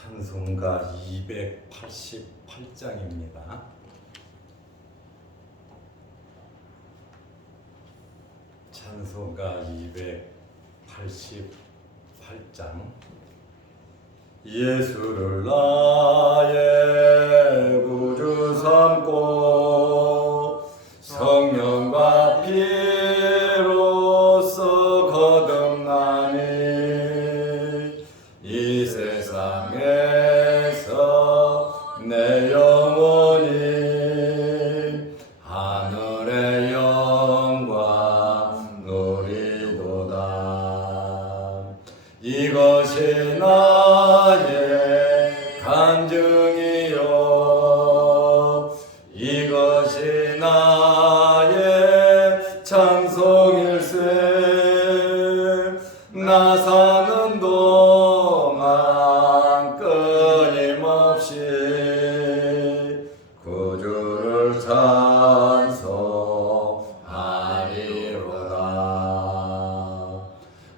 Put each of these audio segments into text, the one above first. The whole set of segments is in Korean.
찬송가 288장입니다. 찬송가 288장. 예수를 나의 구주 삼고 성령과 피로써 거듭나니 이 세상에서 내 영혼이 하늘의 영광 누리도다. 이것이 나의 간증이요, 이것이 나의 찬송일세. 나 사는 동안 끊임없이 구주를 찬송하리로다.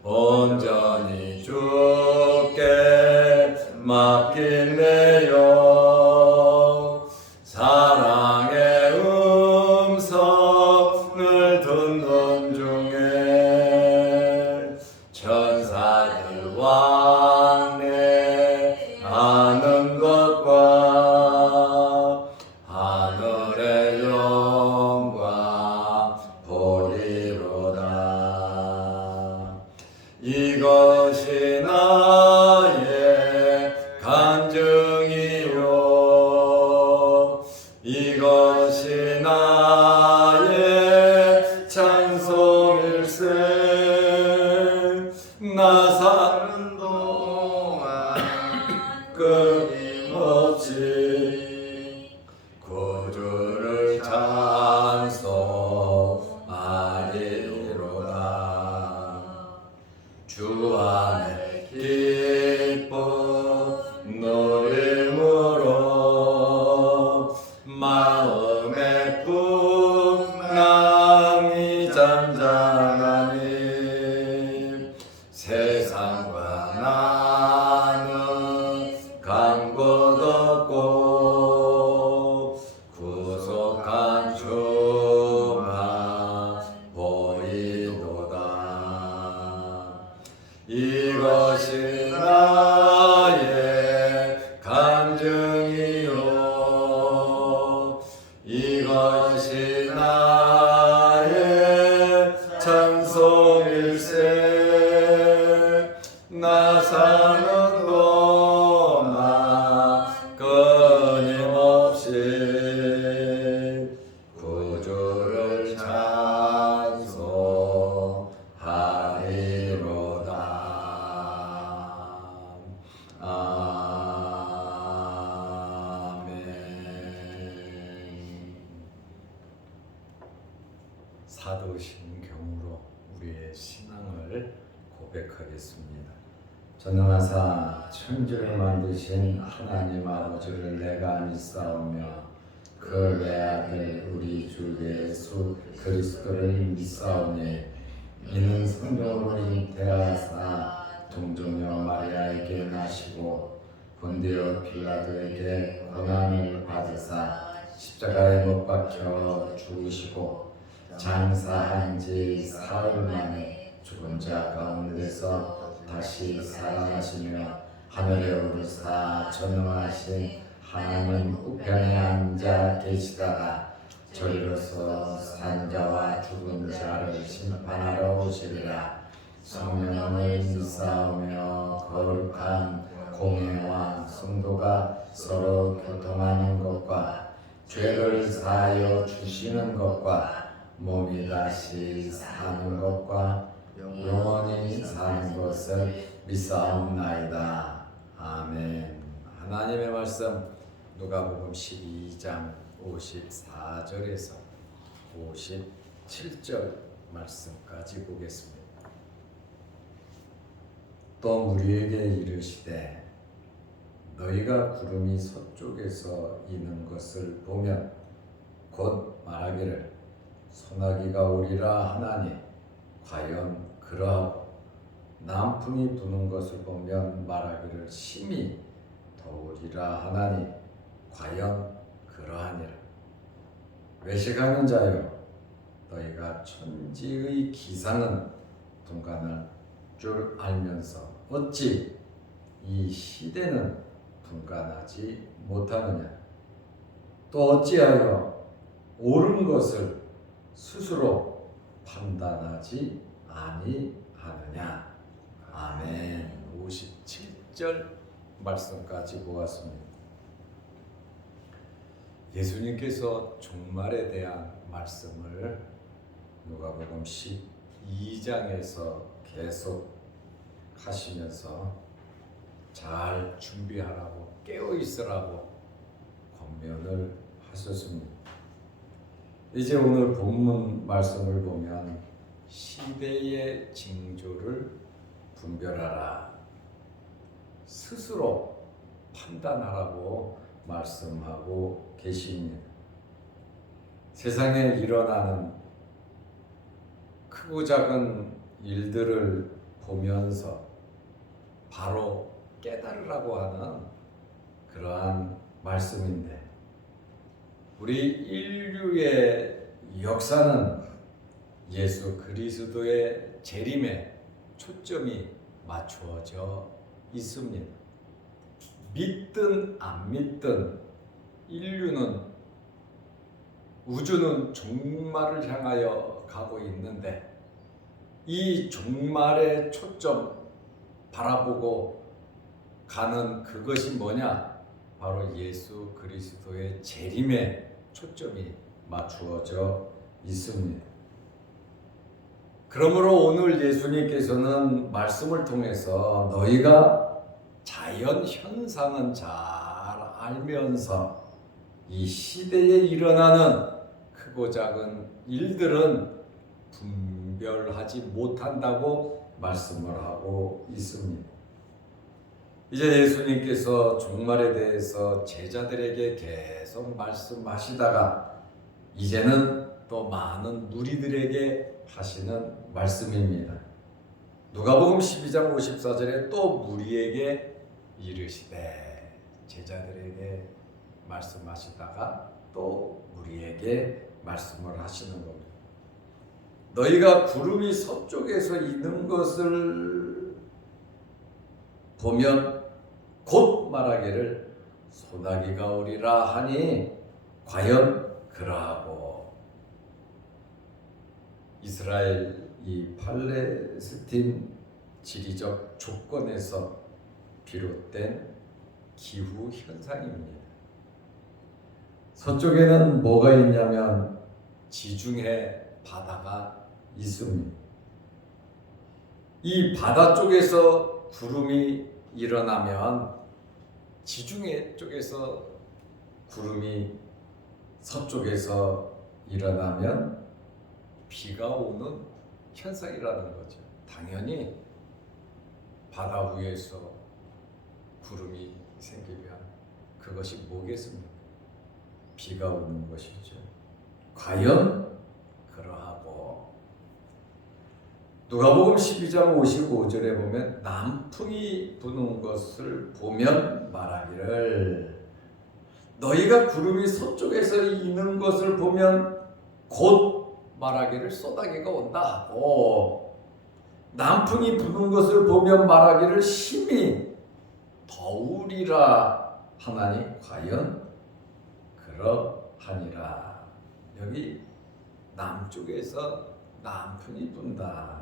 온전히 주께 맡긴 내 영, 사랑의 음성을 듣는 중에 천사들 왕래하는 것과 하늘의 영광 보리로다. 이것이 나의 간증이요, 이것이 나의 찬송일세. 나 사는 동안 끊임없이 구주를 찬송하리로다. 주 안에 기쁨 누림으로 마음의 풍랑이 잠잠하니 세상과 나는 간 곳 없고 구속한 주만 보이도다. 이것이 나의 간증이요, 이것이 나의 찬송일세. 나 사는 동안 끊임없이 구주를 찬송하리로다. 아멘. 사도신경으로 우리의 신앙을 고백하겠습니다. 전능하사 천지를 만드신 하나님 아버지를 내가 믿사오며 그 외아들 우리 주 예수 그리스도를 믿사오니 이는 성령으로 잉태하사 동정녀 마리아에게 나시고 본디오 빌라도에게 고난을 받으사 십자가에 못 박혀 죽으시고 장사한 지 사흘 만에 죽은 자 가운데서 다시 살아나시며 하늘에 오르사 전능하신 하나님 우편에 앉아 계시다가 저리로서 산 자와 죽은 자를 심판하러 오시리라. 성령을 믿사오며 거룩한 공회와 성도가 서로 교통하는 것과 죄를 사하여 주시는 것과 몸이 다시 사는 것과 영원히 사는 것을 믿사옵나이다. 아멘. 하나님의 말씀 누가복음 12장 54절에서 57절 말씀까지 보겠습니다. 또 무리에게 이르시되 너희가 구름이 서쪽에서 이는 것을 보면 곧 말하기를 소나기가 오리라 하나니 과연 그러하고 남풍이 부는 것을 보면 말하기를 심히 더우리라 하나니 과연 그러하니라. 외식하는 자여, 너희가 천지의 기상은 분간할 줄 알면서 어찌 이 시대는 분간하지 못하느냐. 또 어찌하여 옳은 것을 스스로 판단하지 아니하느냐. 아멘. 57절 말씀까지 보았습니다. 예수님께서 종말에 대한 말씀을 누가복음 12장에서 계속 하시면서 잘 준비하라고, 깨어 있으라고 권면을 하셨습니다. 이제 오늘 본문 말씀을 보면 시대의 징조를 분별하라, 스스로 판단하라고 말씀하고 계십니다. 세상에 일어나는 크고 작은 일들을 보면서 바로 깨달으라고 하는 그러한 말씀인데, 우리 인류의 역사는 예수 그리스도의 재림에 초점이 맞추어져 있습니다. 믿든 안 믿든 인류는, 우주는 종말을 향하여 가고 있는데, 이 종말의 초점 바라보고 가는 그것이 뭐냐? 바로 예수 그리스도의 재림에 초점이 맞추어져 있습니다. 그러므로 오늘 예수님께서는 말씀을 통해서 너희가 자연 현상은 잘 알면서 이 시대에 일어나는 크고 작은 일들은 분별하지 못한다고 말씀을 하고 있습니다. 이제 예수님께서 종말에 대해서 제자들에게 계속 말씀하시다가 이제는 또 많은 무리들에게 하시는 말씀입니다. 누가복음 12장 54절에 또 무리에게 이르시되, 제자들에게 말씀하시다가 또 무리에게 말씀을 하시는 겁니다. 너희가 구름이 서쪽에서 있는 것을 보면 곧 말하기를 소나기가 오리라 하니 과연 그러하고. 이스라엘 이 팔레스틴 지리적 조건에서 비롯된 기후 현상입니다. 서쪽에는 뭐가 있냐면 지중해 바다가 있습니다. 이 바다 쪽에서 구름이 일어나면 지중해 쪽에서 구름이 서쪽에서 일어나면 비가 오는 현상이라는 거죠. 당연히 바다 위에서 구름이 생기면 그것이 뭐겠습니까? 비가 오는 것이죠. 과연 그러하고. 누가복음 12장 55절에 보면 남풍이 부는 것을 보면 말하기를, 너희가 구름이 서쪽에서 이는 것을 보면 곧 말하기를 소나기가 온다 하고, 남풍이 부는 것을 보면 말하기를 심히 더우리라 하나니 과연 그러하니라. 여기 남쪽에서 남풍이 분다.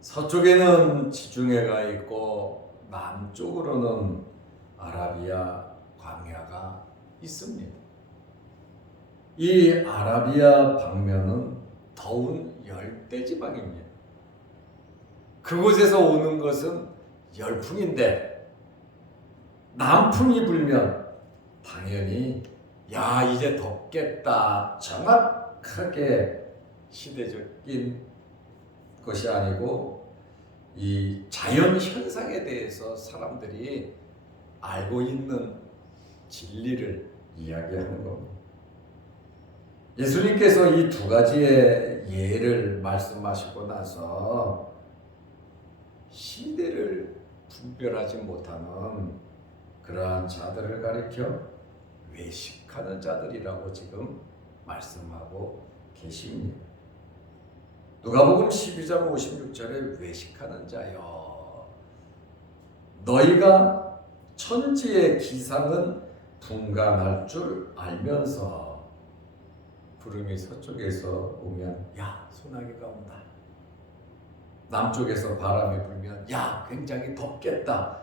서쪽에는 지중해가 있고 남쪽으로는 아라비아 광야가 있습니다. 이 아라비아 방면은 더운 열대지방입니다. 그곳에서 오는 것은 열풍인데, 남풍이 불면 당연히 야 이제 덥겠다, 정확하게 시대적인 것이 아니고 이 자연 현상에 대해서 사람들이 알고 있는 진리를 이야기하는 겁니다. 예수님께서 이 두 가지의 예를 말씀하시고 나서 시대를 분별하지 못하는 그러한 자들을 가리켜 외식하는 자들이라고 지금 말씀하고 계십니다. 누가복음 12장 56절에 외식하는 자여, 너희가 천지의 기상은 분간할 줄 알면서 구름이 서쪽에서 오면 야 소나기가 온다, 남쪽에서 바람이 불면 야 굉장히 덥겠다,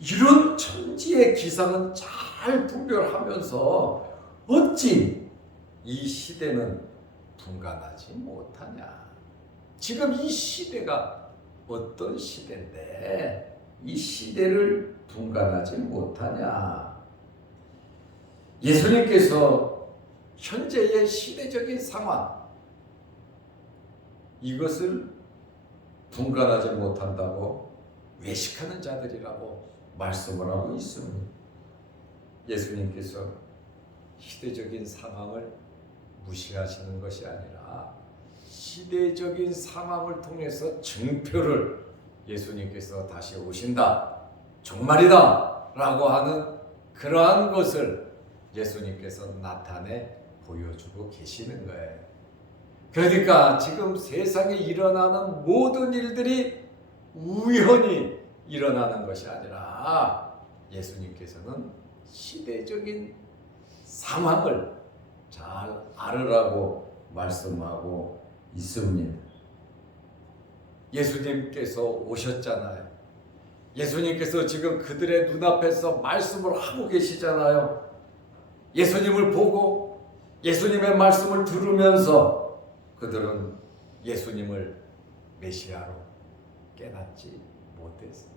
이런 천지의 기상은 잘 분별하면서 어찌 이 시대는 분간하지 못하냐. 지금 이 시대가 어떤 시대인데 이 시대를 분간하지 못하냐. 예수님께서 현재의 시대적인 상황, 이것을 분간하지 못한다고 외식하는 자들이라고 말씀을 하고 있습니다. 예수님께서 시대적인 상황을 무시하시는 것이 아니라 시대적인 상황을 통해서 증표를 예수님께서 다시 오신다, 종말이다 라고 하는 그러한 것을 예수님께서 나타내 보여주고 계시는 거예요. 그러니까 지금 세상에 일어나는 모든 일들이 우연히 일어나는 것이 아니라 예수님께서는 시대적인 상황을 잘 알으라고 말씀하고 있습니다. 예수님께서 오셨잖아요. 예수님께서 지금 그들의 눈앞에서 말씀을 하고 계시잖아요. 예수님을 보고 예수님의 말씀을 들으면서 그들은 예수님을 메시아로 깨닫지 못했어요.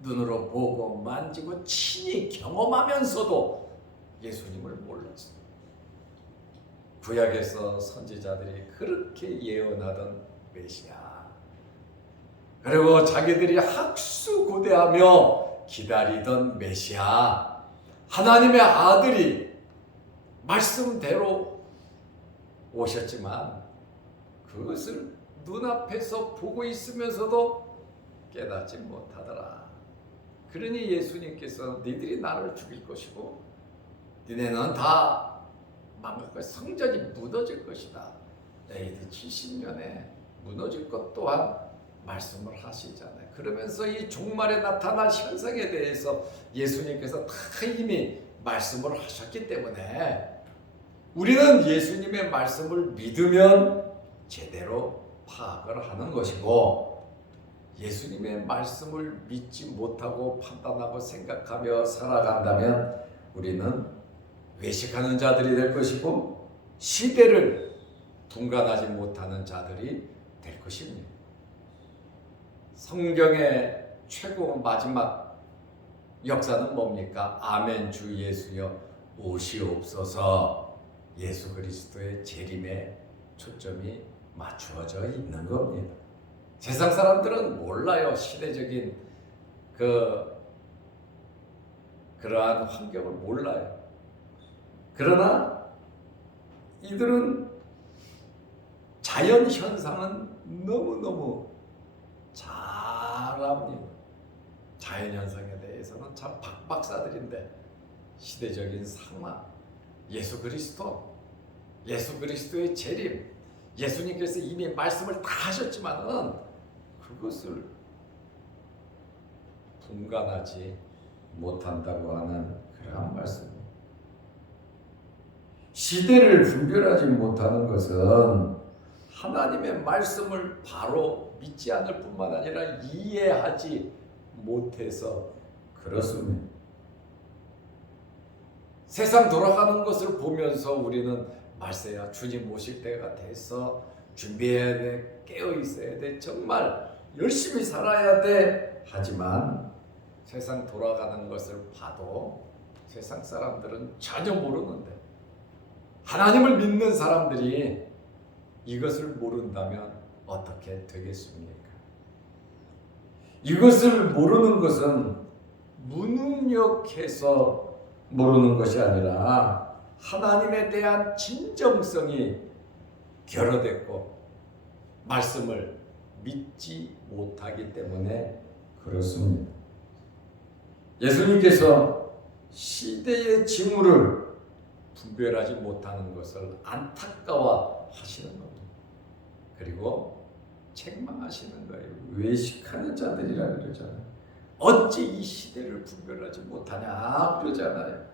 눈으로 보고 만지고 친히 경험하면서도 예수님을 몰랐어요. 구약에서 선지자들이 그렇게 예언하던 메시아, 그리고 자기들이 학수고대하며 기다리던 메시아, 하나님의 아들이 말씀대로 오셨지만 그것을 눈앞에서 보고 있으면서도 깨닫지 못하더라. 그러니 예수님께서 너희들이 나를 죽일 것이고 너희는 다 망할 것이다, 성전이 무너질 것이다, AD 70년에 무너질 것 또한 말씀을 하시잖아요. 그러면서 이 종말에 나타날 현상에 대해서 예수님께서 다 이미 말씀을 하셨기 때문에 우리는 예수님의 말씀을 믿으면 제대로 파악을 하는 것이고, 예수님의 말씀을 믿지 못하고 판단하고 생각하며 살아간다면 우리는 외식하는 자들이 될 것이고 시대를 분간하지 못하는 자들이 될 것입니다. 성경의 최고 마지막 역사는 뭡니까? 아멘 주 예수여 오시옵소서. 예수 그리스도의 재림에 초점이 맞추어져 있는 겁니다. 세상 사람들은 몰라요. 시대적인 그러한 환경을 몰라요. 그러나 이들은 자연 현상은 너무너무 잘 압니다. 자연 현상에 대해서는 참 박박사들인데 시대적인 상황, 예수 그리스도, 예수 그리스도의 재림, 예수님께서 이미 말씀을 다 하셨지만은 그것을 분간하지 못한다고 하는 그러한 말씀입니다. 시대를 분별하지 못하는 것은 하나님의 말씀을 바로 믿지 않을 뿐만 아니라 이해하지 못해서 그렇습니다. 세상 돌아가는 것을 보면서 우리는 말세야 주님 오실 때가 돼서 준비해야 돼, 깨어 있어야 돼, 정말 열심히 살아야 돼. 하지만 세상 돌아가는 것을 봐도 세상 사람들은 전혀 모르는데 하나님을 믿는 사람들이 이것을 모른다면 어떻게 되겠습니까? 이것을 모르는 것은 무능력해서 모르는 것이 아니라 하나님에 대한 진정성이 결여됐고 말씀을 믿지 못하기 때문에 그렇습니다. 예수님께서 시대의 징후를 분별하지 못하는 것을 안타까워 하시는 겁니다. 그리고 책망하시는 거예요. 외식하는 자들이라 그러잖아요. 어찌 이 시대를 분별하지 못하냐 그러잖아요.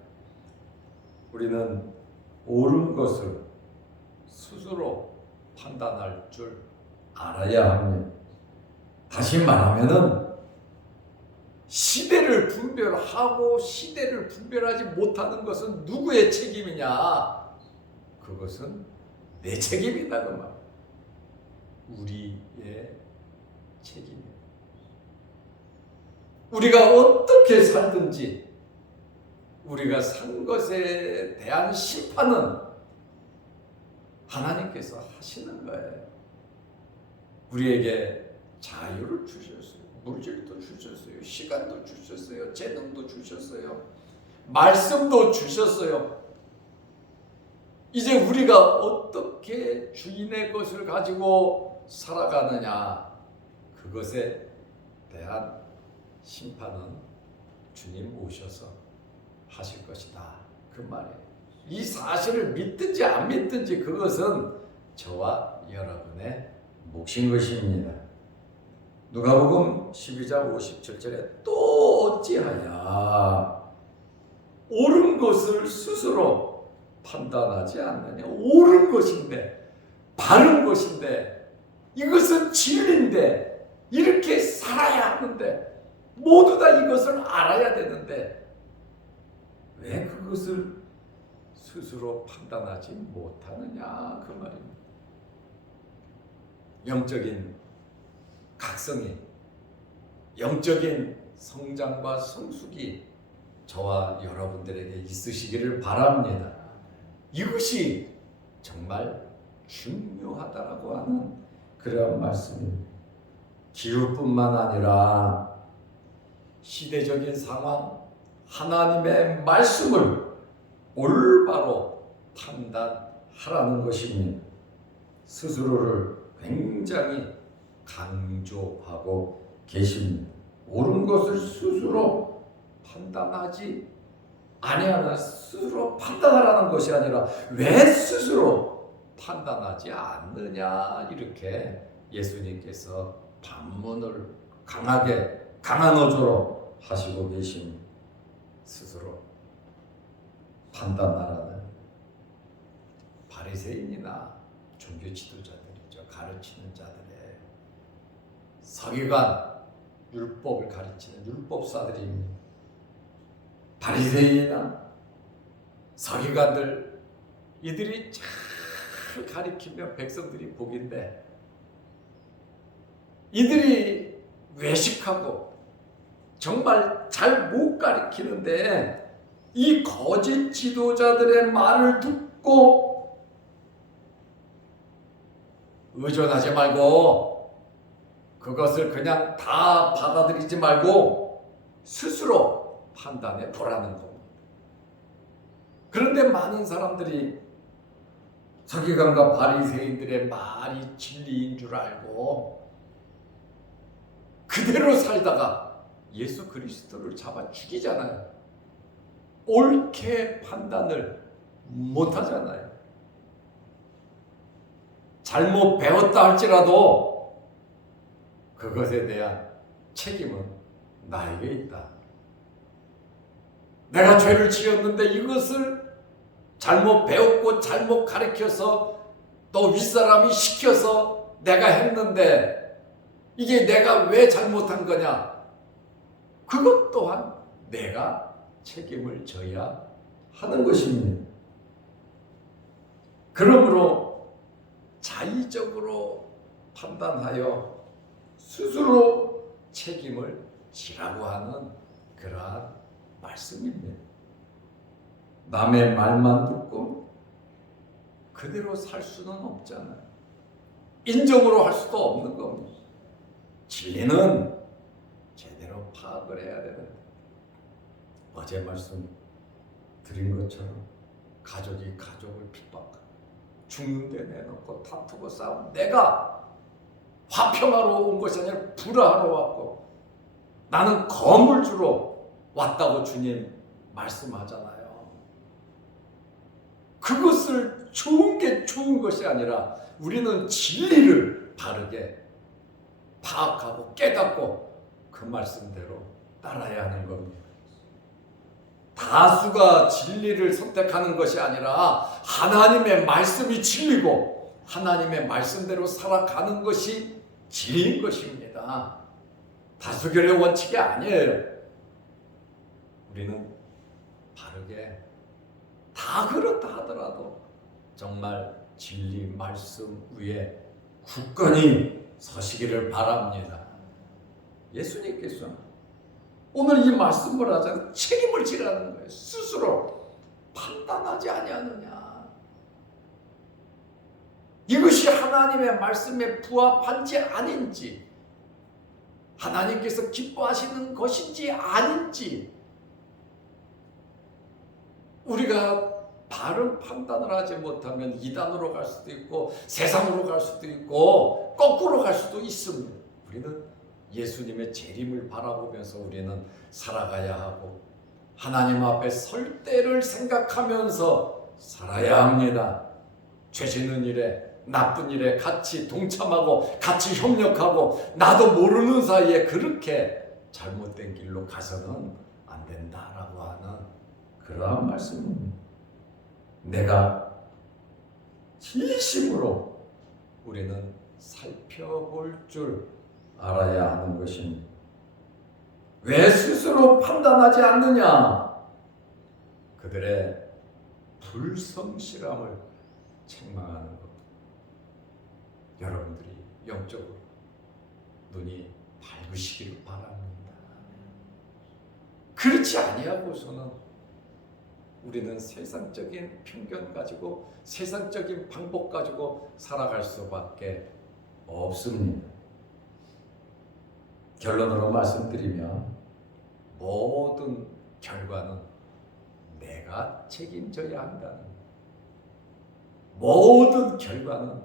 우리는 옳은 것을 스스로 판단할 줄 알아야 합니다. 다시 말하면은 시대를 분별하고 시대를 분별하지 못하는 것은 누구의 책임이냐? 그것은 내 책임이다 그 말. 우리의 책임이다. 우리가 어떻게 살든지 우리가 산 것에 대한 심판은 하나님께서 하시는 거예요. 우리에게 자유를 주셨어요. 물질도 주셨어요. 시간도 주셨어요. 재능도 주셨어요. 말씀도 주셨어요. 이제 우리가 어떻게 주인의 것을 가지고 살아가느냐, 그것에 대한 심판은 주님 오셔서 하실 것이다 그 말이에요. 이 사실을 믿든지 안 믿든지 그것은 저와 여러분의 몫인 것입니다. 누가복음 12장 57절에 또 어찌하여 옳은 것을 스스로 판단하지 않느냐. 옳은 것인데, 바른 것인데, 이것은 진리인데, 이렇게 살아야 하는데, 모두 다 이것을 알아야 되는데 왜 그것을 스스로 판단하지 못하느냐 그 말입니다. 영적인 각성이, 영적인 성장과 성숙이 저와 여러분들에게 있으시기를 바랍니다. 이것이 정말 중요하다라고 하는 그런 말씀입니다. 기후뿐만 아니라 시대적인 상황, 하나님의 말씀을 올바로 판단하라는 것입니다. 스스로를 굉장히 강조하고 계십니다. 옳은 것을 스스로 판단하지 아니하나, 스스로 판단하라는 것이 아니라 왜 스스로 판단하지 않느냐, 이렇게 예수님께서 반문을 강하게 강한 어조로 하시고 계십니다. 스스로 판단하라는 바리새인이나 종교 지도자들이죠. 가르치는 자들의 서기관, 율법을 가르치는 율법사들입니다. 바리새인이나 서기관들, 이들이 잘 가르치면 백성들이 복인데 이들이 외식하고 정말 잘 못 가르치는데 이 거짓 지도자들의 말을 듣고 의존하지 말고 그것을 그냥 다 받아들이지 말고 스스로 판단해 보라는 겁니다. 그런데 많은 사람들이 서기관과 바리새인들의 말이 진리인 줄 알고 그대로 살다가 예수 그리스도를 잡아 죽이잖아요. 옳게 판단을 못하잖아요. 잘못 배웠다 할지라도 그것에 대한 책임은 나에게 있다. 내가 죄를 지었는데 이것을 잘못 배웠고 잘못 가르쳐서 또 윗사람이 시켜서 내가 했는데 이게 내가 왜 잘못한 거냐? 그것 또한 내가 책임을 져야 하는 것입니다. 그러므로 자의적으로 판단하여 스스로 책임을 지라고 하는 그러한 말씀입니다. 남의 말만 듣고 그대로 살 수는 없잖아요. 인정으로 할 수도 없는 겁니다. 진리는 제대로 파악을 해야 되는데 어제 말씀 드린 것처럼 가족이 가족을 핍박하고 죽는데 내놓고 다투고 싸우고 내가 화평하러 온 것이 아니라 불화하러 왔고 나는 거물주로 왔다고 주님 말씀하잖아요. 그것을 좋은 게 좋은 것이 아니라 우리는 진리를 바르게 파악하고 깨닫고 그 말씀대로 따라야 하는 겁니다. 다수가 진리를 선택하는 것이 아니라 하나님의 말씀이 진리고 하나님의 말씀대로 살아가는 것이 진리인 것입니다. 다수결의 원칙이 아니에요. 우리는 바르게 다 그렇다 하더라도 정말 진리 말씀 위에 굳건히 서시기를 바랍니다. 예수님께서 오늘 이 말씀을 하자 책임을 지라는 거예요. 스스로 판단하지 아니하느냐. 이것이 하나님의 말씀에 부합한지 아닌지, 하나님께서 기뻐하시는 것인지 아닌지, 우리가 바른 판단을 하지 못하면 이단으로 갈 수도 있고 세상으로 갈 수도 있고 거꾸로 갈 수도 있습니다. 우리는 예수님의 재림을 바라보면서 우리는 살아가야 하고 하나님 앞에 설 때를 생각하면서 살아야 합니다. 죄 짓는 일에 나쁜 일에 같이 동참하고 같이 협력하고 나도 모르는 사이에 그렇게 잘못된 길로 가서는 안 된다라고 하는 그러한 말씀입니다. 내가 진심으로 우리는 살펴볼 줄 알아야 하는 것입니다. 왜 스스로 판단하지 않느냐? 그들의 불성실함을 책망하는 것. 여러분들이 영적으로 눈이 밝으시기를 바랍니다. 그렇지 아니하고서는 우리는 세상적인 편견 가지고 세상적인 방법 가지고 살아갈 수밖에 없습니다. 결론으로 말씀드리면 모든 결과는 내가 책임져야 한다는, 모든 결과는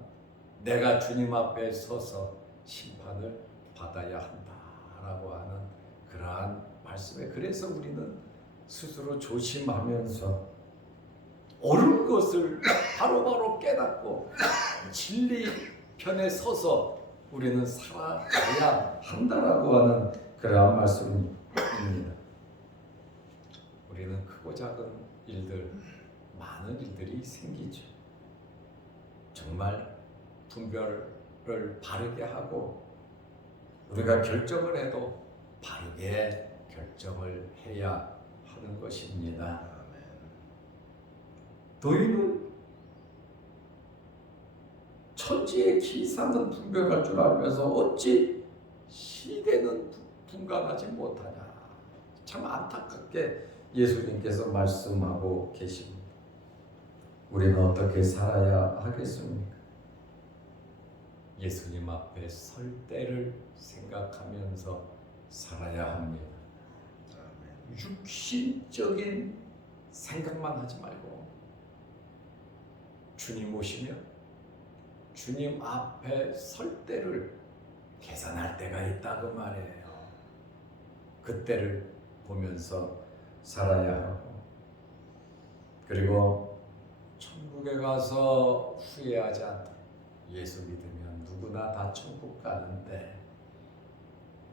내가 주님 앞에 서서 심판을 받아야 한다라고 하는 그러한 말씀에, 그래서 우리는 스스로 조심하면서 옳은 것을 바로바로 깨닫고 진리 편에 서서 우리는 살아가야 한다라고 하는 그러한 말씀입니다. 우리는 크고 작은 일들, 많은 일들이 생기죠. 정말 분별을 바르게 하고 우리가 결정을 해도 바르게 결정을 해야 하는 것입니다. 너희는 천지의 기상은 분별할 줄 알면서 어찌 시대는 분간하지 못하냐. 참 안타깝게 예수님께서 말씀하고 계십니다. 우리는 어떻게 살아야 하겠습니까? 예수님 앞에 설 때를 생각하면서 살아야 합니다. 육신적인 생각만 하지 말고 주님 오시면 주님 앞에 설 때를 계산할 때가 있다 그 말이에요. 그때를 보면서 살아야 하고, 그리고 천국에 가서 후회하지 않도록, 예수 믿으면 누구나 다 천국 가는데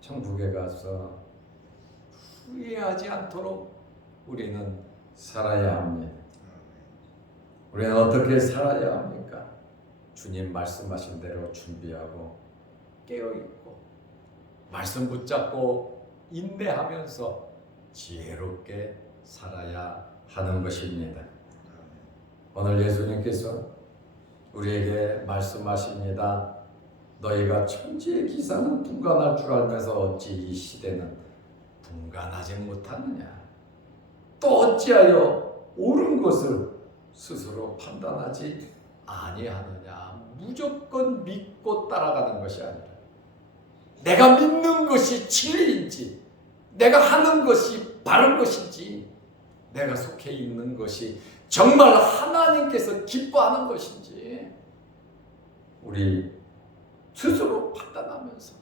천국에 가서 후회하지 않도록 우리는 살아야 합니다. 우리는 어떻게 살아야 합니까? 주님 말씀하신 대로 준비하고 깨어있고 말씀 붙잡고 인내하면서 지혜롭게 살아야 하는 것입니다. 오늘 예수님께서 우리에게 말씀하십니다. 너희가 천지의 기상은 분간할 줄 알면서 어찌 이 시대는 분간하지 못하느냐. 또 어찌하여 옳은 것을 스스로 판단하지 아니하느냐. 무조건 믿고 따라가는 것이 아니라 내가 믿는 것이 진리인지, 내가 하는 것이 바른 것인지, 내가 속해 있는 것이 정말 하나님께서 기뻐하는 것인지 우리 스스로 판단하면서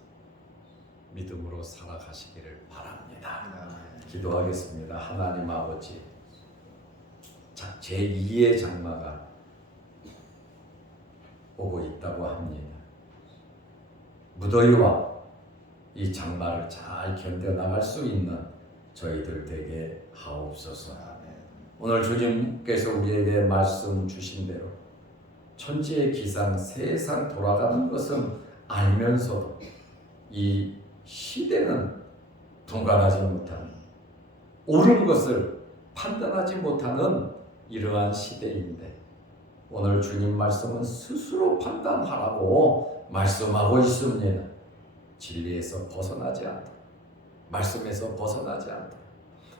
믿음으로 살아가시기를 바랍니다. 기도하겠습니다. 하나님 아버지, 제2의 장마가 오고 있다고 합니다. 무더위와 이 장마를 잘 견뎌나갈 수 있는 저희들 되게 하옵소서. 오늘 주님께서 우리에게 말씀 주신 대로 천지의 기상, 세상 돌아가는 것은 알면서도 이 시대는 분간하지 못하는, 옳은 것을 판단하지 못하는 이러한 시대인데, 오늘 주님 말씀은 스스로 판단하라고 말씀하고 있습니다. 진리에서 벗어나지 않도록, 말씀에서 벗어나지 않도록,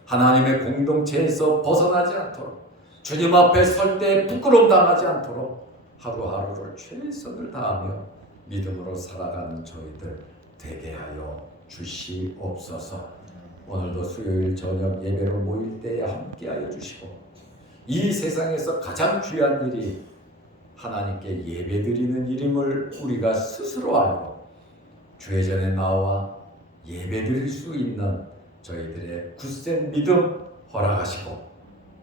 하나님의 공동체에서 벗어나지 않도록, 주님 앞에 설 때 부끄러움 당하지 않도록 하루하루를 최선을 다하며 믿음으로 살아가는 저희들 되게 하여 주시옵소서. 오늘도 수요일 저녁 예배로 모일 때에 함께하여 주시고, 이 세상에서 가장 귀한 일이 하나님께 예배드리는 일임을 우리가 스스로 알고 주의 전에 나와 예배드릴 수 있는 저희들의 굳센 믿음 허락하시고,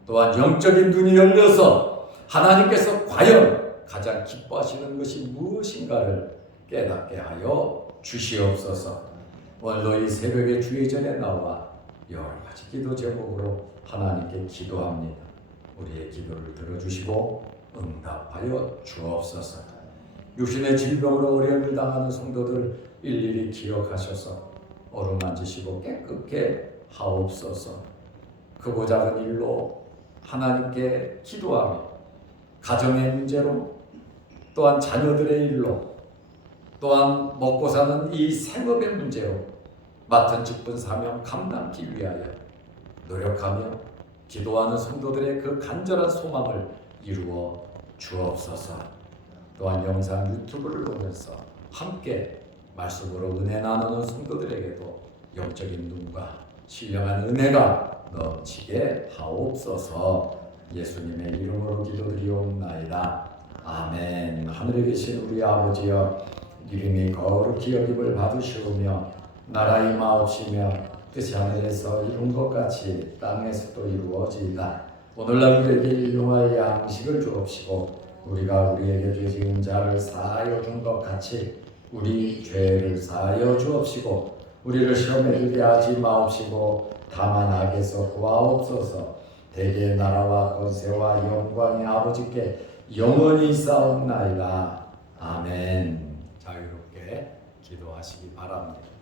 또한 영적인 눈이 열려서 하나님께서 과연 가장 기뻐하시는 것이 무엇인가를 깨닫게 하여 주시옵소서. 오늘도 이 새벽에 주의 전에 나와 여러 가지 기도 제목으로 하나님께 기도합니다. 우리의 기도를 들어주시고 응답하여 주옵소서. 육신의 질병으로 어려움을 당하는 성도들 일일이 기억하셔서 어루만지시고 깨끗게 하옵소서. 크고 작은 일로 하나님께 기도하며, 가정의 문제로, 또한 자녀들의 일로, 또한 먹고 사는 이 생업의 문제로 맡은 직분 사명 감당하기 위하여 노력하며 기도하는 성도들의 그 간절한 소망을 이루어 주옵소서. 또한 영상 유튜브를 보면서 함께 말씀으로 은혜 나누는 성도들에게도 영적인 눈과 신령한 은혜가 넘치게 하옵소서. 예수님의 이름으로 기도드리옵나이다. 아멘. 하늘에 계신 우리 아버지여, 이름이 거룩히 여김을 받으시오며 나라의 마옵시며 뜻이 하늘에서 이룬 것 같이 땅에서도 이루어지이다. 오늘날 우리에게 일용할 양식을 주옵시고, 우리가 우리에게 죄 지은 자를 사하여 준 것 같이 우리 죄를 사하여 주옵시고, 우리를 시험에 들게 하지 마옵시고 다만 악에서 구하옵소서. 대개의 나라와 권세와 영광이 아버지께 영원히 있사옵나이다. 아멘. 자유롭게 기도하시기 바랍니다.